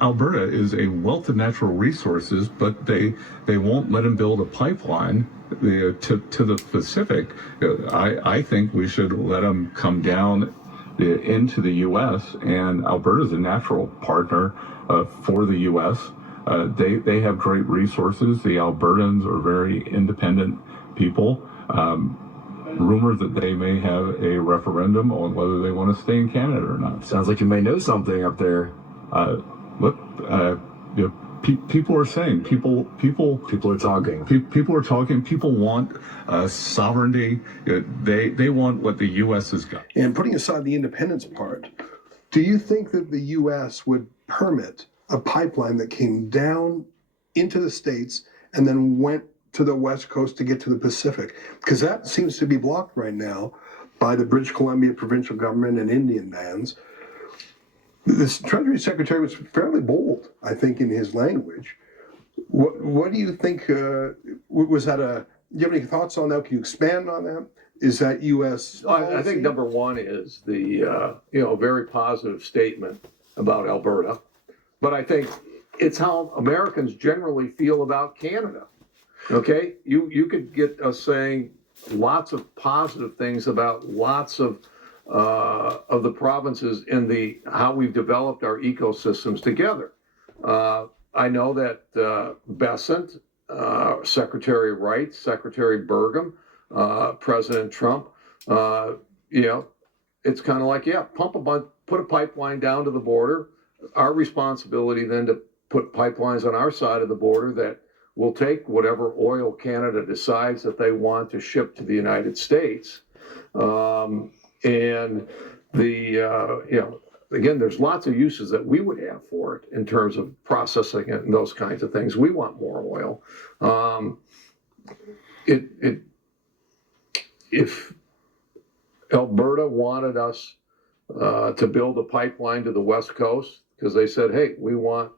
Alberta is a wealth of natural resources, but they won't let them build a pipeline to the Pacific. I think we should let them come down into the U.S. and Alberta is a natural partner for the U.S. They have great resources. The Albertans are very independent people. Rumors that they may have a referendum on whether they want to stay in Canada or not. Sounds like you may know something up there. Look, people are saying people are talking. People are talking. People want sovereignty. They want what the U.S. has got. And putting aside the independence part, do you think that the U.S. would permit a pipeline that came down into the States and then went to the West Coast to get to the Pacific? Because that seems to be blocked right now by the British Columbia provincial government and Indian bands. This Treasury Secretary was fairly bold, I think, in his language. What do you think? Was that do you have any thoughts on that? Can you expand on that? Is that U.S. I think number one is the very positive statement about Alberta, but I think it's how Americans generally feel about Canada. Okay, you could get us saying lots of positive things about lots of the provinces in how we've developed our ecosystems together. I know that Bessent, Secretary Wright, Secretary Burgum, President Trump, it's kind of like, put a pipeline down to the border. Our responsibility then to put pipelines on our side of the border that will take whatever oil Canada decides that they want to ship to the United States. And again, there's lots of uses that we would have for it in terms of processing it and those kinds of things. We want more oil. If Alberta wanted us to build a pipeline to the West Coast, because they said, hey, we want,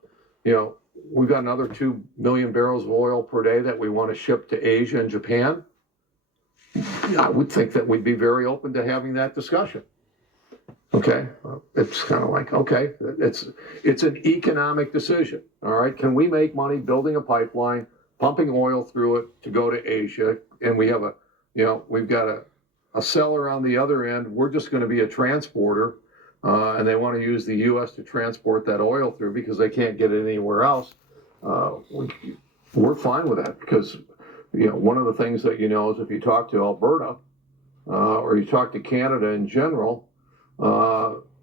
we've got another 2 million barrels of oil per day that we want to ship to Asia and Japan, I would think that we'd be very open to having that discussion. Okay, it's kind of like, okay, it's an economic decision. All right, can we make money building a pipeline, pumping oil through it to go to Asia, and we have we've got a seller on the other end. We're just going to be a transporter, and they want to use the U.S. to transport that oil through because they can't get it anywhere else. We're fine with that because one of the things that is if you talk to Alberta or you talk to Canada in general,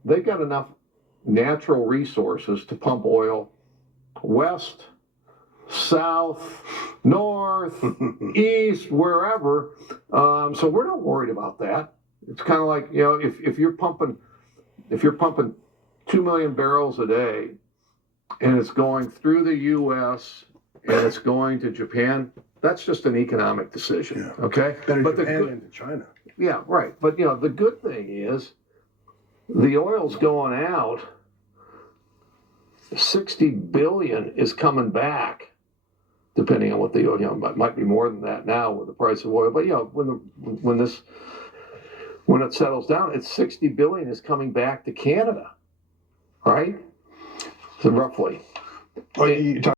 they've got enough natural resources to pump oil west, south, north, east, wherever. So we're not worried about that. It's kind of like, if you're pumping 2 million barrels a day and it's going through the U.S. and it's going to Japan, that's just an economic decision. Yeah. Okay. Better Japan into China. Yeah, right. But the good thing is the oil's going out. 60 billion is coming back, depending on what the oil, might be more than that now with the price of oil. But when it settles down, it's 60 billion is coming back to Canada, right? So roughly. Well, you talk